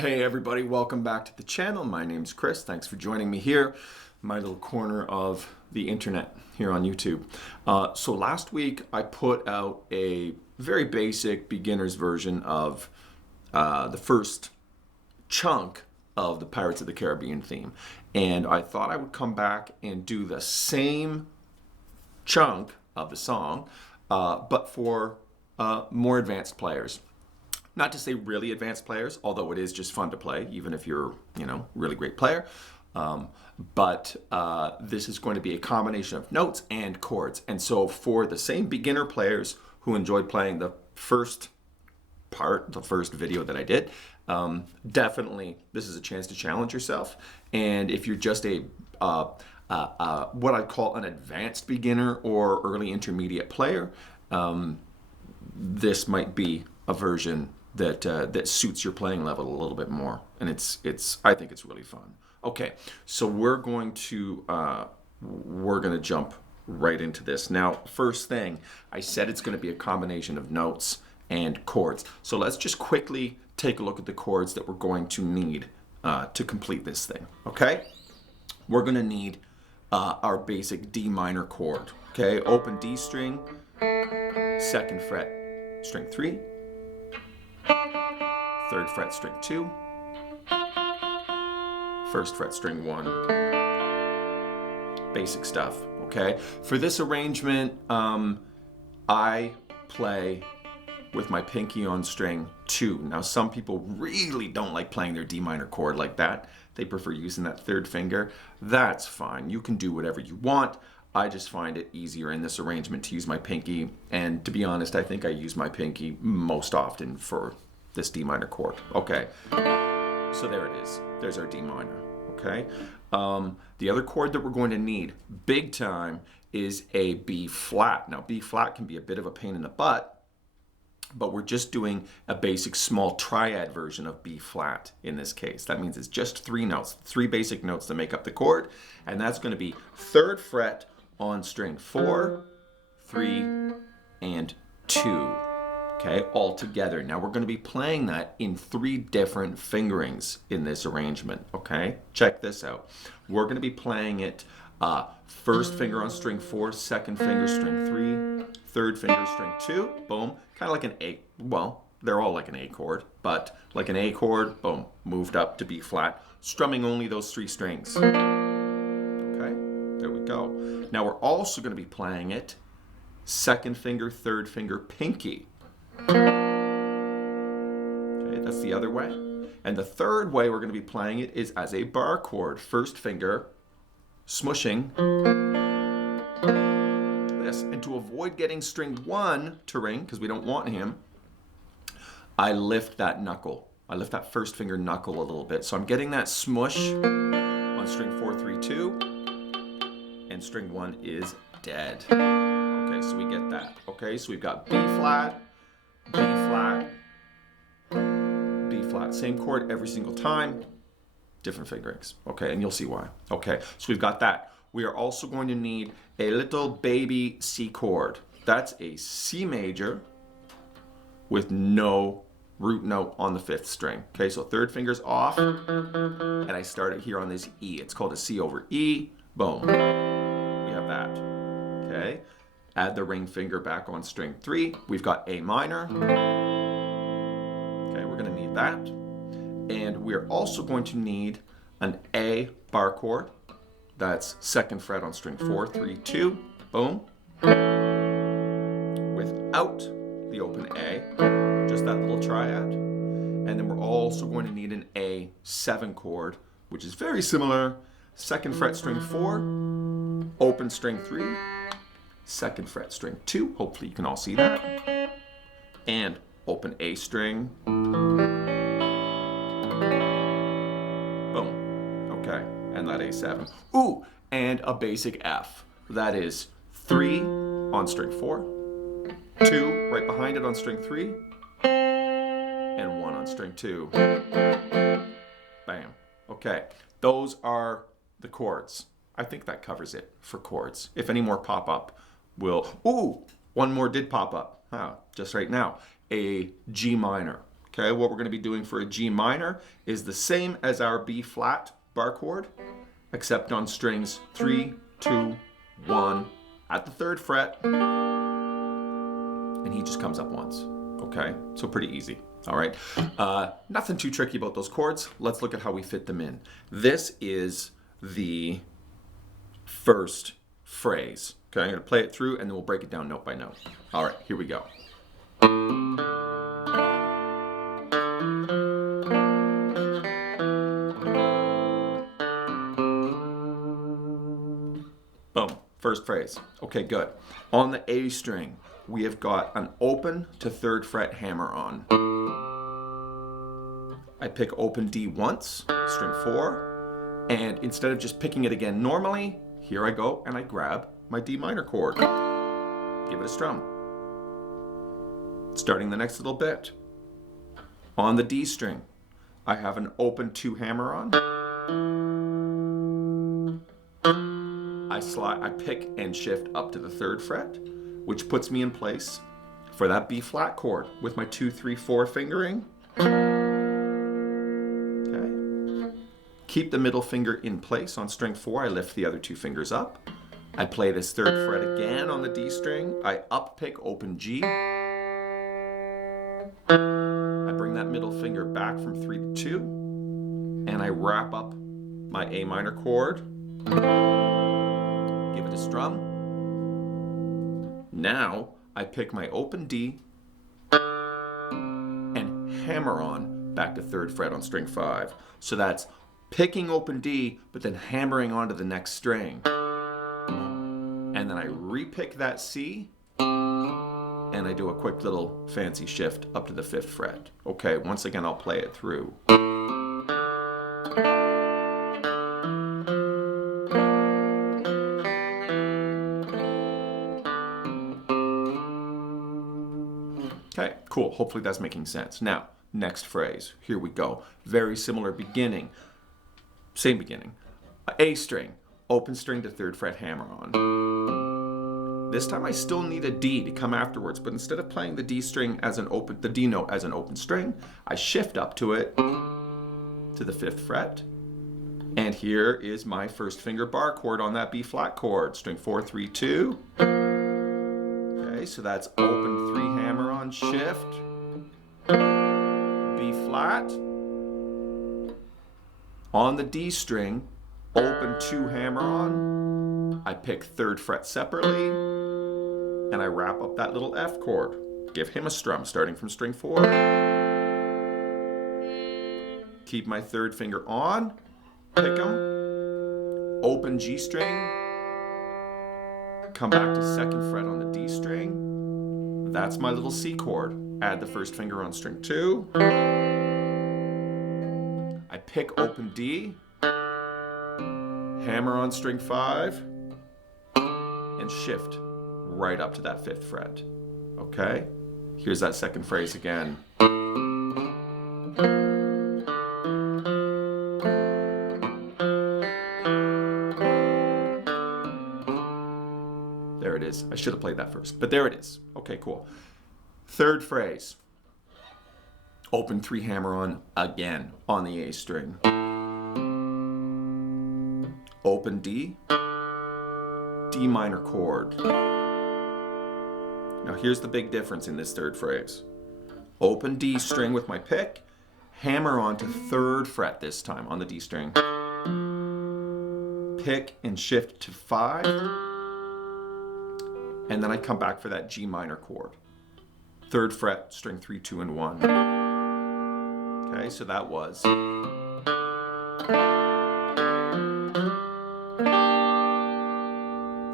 Hey everybody, welcome back to the channel. My name's Chris. Thanks for joining me here, my little corner of the internet here on YouTube. So last week I put out a very basic beginner's version of the first chunk of the Pirates of the Caribbean theme. And I thought I would come back and do the same chunk of the song, but for more advanced players. Not to say really advanced players, although it is just fun to play, even if you're, really great player. But this is going to be a combination of notes and chords. And so for the same beginner players who enjoyed playing the first part, the first video that I did, definitely this is a chance to challenge yourself. And if you're just a what I'd call an advanced beginner or early intermediate player, this might be a version that suits your playing level a little bit more, and I think it's really fun. Okay, so we're going to jump right into this. Now, first thing, I said it's going to be a combination of notes and chords. So let's just quickly take a look at the chords that we're going to need to complete this thing. Okay, we're going to need our basic D minor chord. Okay, open D string, second fret, string 3, third fret, string 2, first fret, string 1. Basic stuff, okay? For this arrangement, I play with my pinky on string 2. Now, some people really don't like playing their D minor chord like that. They prefer using that third finger. That's fine. You can do whatever you want. I just find it easier in this arrangement to use my pinky, and to be honest, I think I use my pinky most often for this D minor chord. Okay, so there it is. There's our D minor, okay? The other chord that we're going to need, big time, is a B flat. Now, B flat can be a bit of a pain in the butt, but we're just doing a basic small triad version of B flat in this case. That means it's just 3 notes, 3 basic notes that make up the chord, and that's going to be third fret on string 4, 3, and 2. Okay, all together. Now we're going to be playing that in 3 different fingerings in this arrangement. Okay, check this out. We're going to be playing it first finger on string 4, second finger string 3, third finger string 2. Boom, kind of like an A. Well, they're all like an A chord, but like an A chord. Boom, moved up to B flat, strumming only those 3 strings. Okay, there we go. Now we're also going to be playing it second finger, third finger, pinky. Okay, that's the other way. And the third way we're going to be playing it is as a bar chord. First finger, smushing this. And to avoid getting string 1 to ring, because we don't want him, I lift that knuckle. I lift that first finger knuckle a little bit. So I'm getting that smush on string 4, 3, 2, and string 1 is dead. Okay, so we get that. Okay, so we've got B flat, B flat, B flat. Same chord every single time, different fingerings. Okay, and you'll see why. Okay, so we've got that. We are also going to need a little baby C chord. That's a C major with no root note on the 5th string. Okay, so third finger's off, and I start it here on this E. It's called a C over E. Boom. We have that. Okay. Add the ring finger back on string 3. We've got A minor. Okay, we're going to need that. And we're also going to need an A bar chord. That's second fret on string 4, 3, 2. Boom. Without the open A, just that little triad. And then we're also going to need an A7 chord, which is very similar. Second fret string 4, open string 3. Second fret string 2, hopefully you can all see that, and open A string, boom, okay, and that A7. Ooh, and a basic F. That is 3 on string 4, 2 right behind it on string 3, and 1 on string 2. Bam. Okay, those are the chords. I think that covers it for chords. If any more pop up, ooh, one more did pop up, just right now. A G minor, Okay, what we're going to be doing for a G minor is the same as our B flat bar chord, except on strings 3, 2, 1 at the 3rd fret, and he just comes up once. Okay, so pretty easy. All right, nothing too tricky about those chords. Let's look at how we fit them in. This is the first phrase. Okay, I'm going to play it through and then we'll break it down note by note. All right, here we go. Boom, first phrase. Okay, good. On the A string, we have got an open to 3rd fret hammer on. I pick open D once, string 4, and instead of just picking it again normally, here I go and I grab my D minor chord. Give it a strum. Starting the next little bit. On the D string, I have an open 2 hammer on. I pick and shift up to the 3rd fret, which puts me in place for that B flat chord with my 2, 3, 4 fingering. Okay. Keep the middle finger in place on string 4. I lift the other 2 fingers up. I play this 3rd fret again on the D string. I up pick open G. I bring that middle finger back from 3 to 2, and I wrap up my A minor chord. Give it a strum. Now I pick my open D and hammer on back to 3rd fret on string 5. So that's picking open D, but then hammering onto the next string. And then I repick that C, and I do a quick little fancy shift up to the 5th fret. Okay, once again, I'll play it through. Okay, cool. Hopefully that's making sense. Now, next phrase. Here we go. Very similar beginning. Same beginning. A string, open string to 3rd fret hammer on. This time I still need a D to come afterwards, but instead of playing the D string as the D note as an open string, I shift up to it to the 5th fret. And here is my 1st finger bar chord on that B flat chord, string 4, 3, 2. Okay, so that's open 3 hammer on, shift, B flat. On the D string, open 2 hammer on. I pick 3rd fret separately, and I wrap up that little F chord. Give him a strum starting from string 4. Keep my 3rd finger on, pick them, open G string, come back to 2nd fret on the D string. That's my little C chord. Add the 1st finger on string 2. I pick open D, hammer on string 5, and shift right up to that 5th fret. Okay? Here's that 2nd phrase again. There it is. I should have played that first, but there it is. Okay, cool. 3rd phrase. Open 3 hammer on again on the A string. Open D, D minor chord. Now here's the big difference in this 3rd phrase. Open D string with my pick, hammer on to 3rd fret this time on the D string. Pick and shift to 5, and then I come back for that G minor chord. 3rd fret, string 3, 2, and 1. Okay, so that was.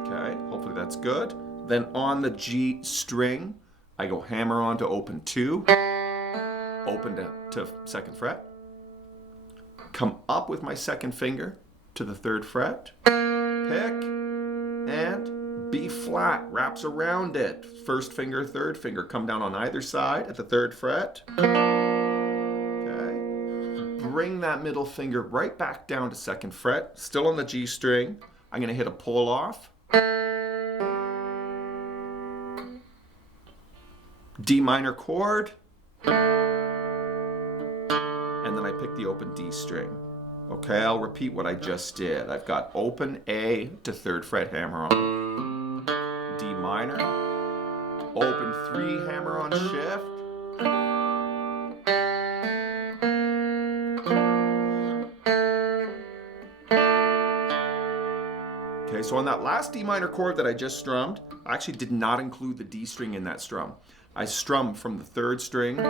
Okay, hopefully that's good. Then on the G string, I go hammer on to open 2, open to 2nd fret, come up with my 2nd finger to the 3rd fret, pick, and B flat wraps around it. 1st finger, 3rd finger, come down on either side at the 3rd fret. Bring that middle finger right back down to 2nd fret, still on the G string. I'm going to hit a pull off. D minor chord. and then I pick the open D string. Okay, I'll repeat what I just did. I've got open A to 3rd fret hammer on, D minor, open 3 hammer on shift, okay, so on that last D minor chord that I just strummed, I actually did not include the D string in that strum. I strum from the 3rd string,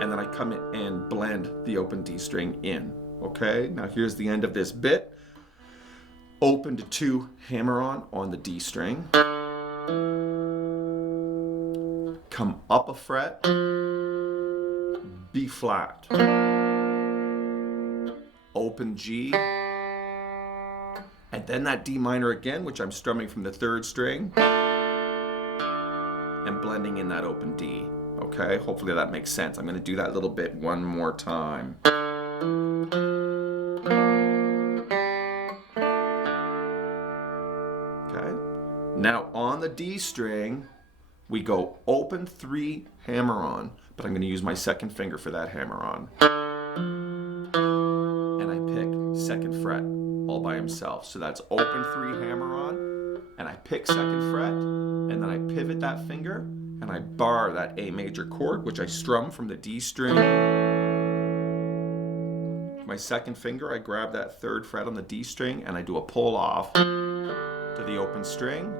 and then I come in and blend the open D string in. Okay, now here's the end of this bit. Open to 2 hammer on the D string. Come up a fret, B flat. Open G, and then that D minor again, which I'm strumming from the 3rd string, and blending in that open D. Okay, hopefully that makes sense. I'm going to do that little bit one more time. Okay, now on the D string, we go open 3 hammer on, but I'm going to use my 2nd finger for that hammer on. And I pick 2nd fret all by himself. So that's open 3 hammer on, and I pick 2nd fret, and then I pivot that finger, and I bar that A major chord, which I strum from the D string. My 2nd finger, I grab that 3rd fret on the D string, and I do a pull off to the open string.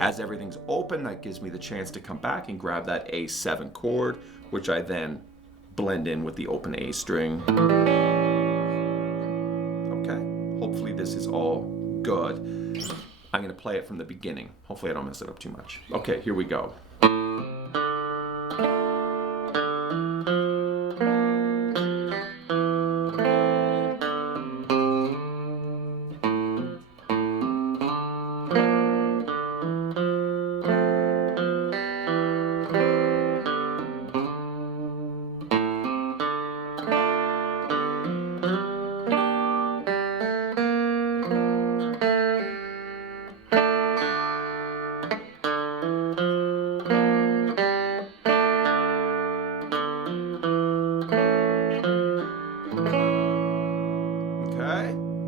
As everything's open, that gives me the chance to come back and grab that A7 chord, which I then blend in with the open A string. Okay, hopefully this is all good. I'm going to play it from the beginning. Hopefully I don't mess it up too much. Okay, here we go.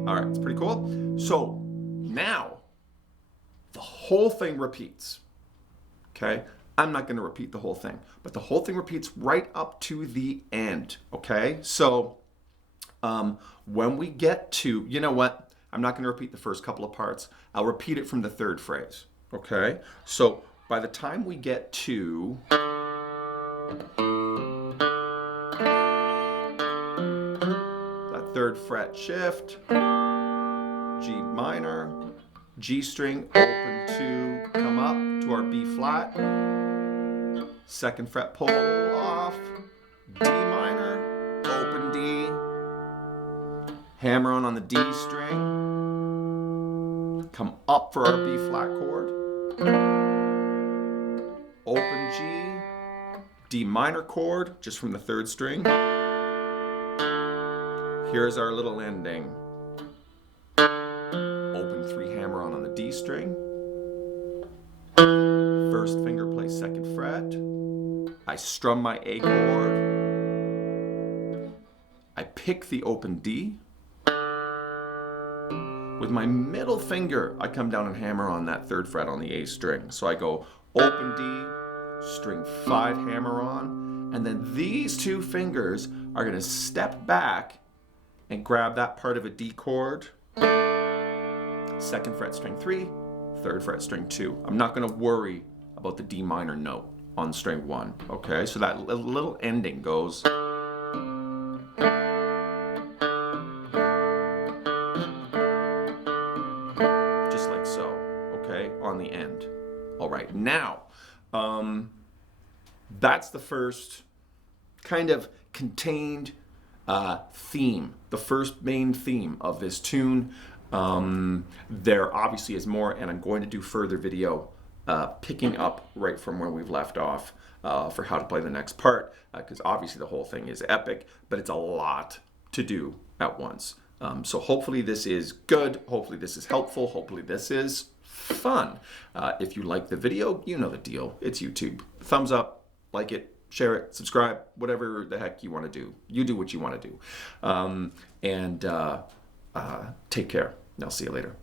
All right, it's pretty cool. So now the whole thing repeats. Okay, I'm not going to repeat the whole thing, but the whole thing repeats right up to the end. Okay, so when we get to, you know what? I'm not going to repeat the first couple of parts. I'll repeat it from the 3rd phrase. Okay, so by the time we get to that 3rd fret shift, G minor, G string, open 2, come up to our B flat, 2nd fret pull off, D minor, open D, hammer on the D string, come up for our B flat chord, open G, D minor chord, just from the 3rd string. Here's our little ending. Open 3 hammer on the D string. 1st finger plays 2nd fret. I strum my A chord. I pick the open D. With my middle finger, I come down and hammer on that 3rd fret on the A string. So I go open D, string 5 hammer on, and then these 2 fingers are going to step back and grab that part of a D chord. 2nd fret string 3, 3rd fret string 2. I'm not going to worry about the D minor note on string 1. Okay, so that little ending goes. Just like so, okay, on the end. All right, now, that's the first kind of contained theme, the first main theme of this tune. There obviously is more, and I'm going to do further video picking up right from where we've left off for how to play the next part, because obviously the whole thing is epic, but it's a lot to do at once. So hopefully this is good, hopefully this is helpful, hopefully this is fun. If you like the video, you know the deal. It's YouTube. Thumbs up, like it, share it, subscribe, whatever the heck you want to do. You do what you want to do. And take care. I'll see you later.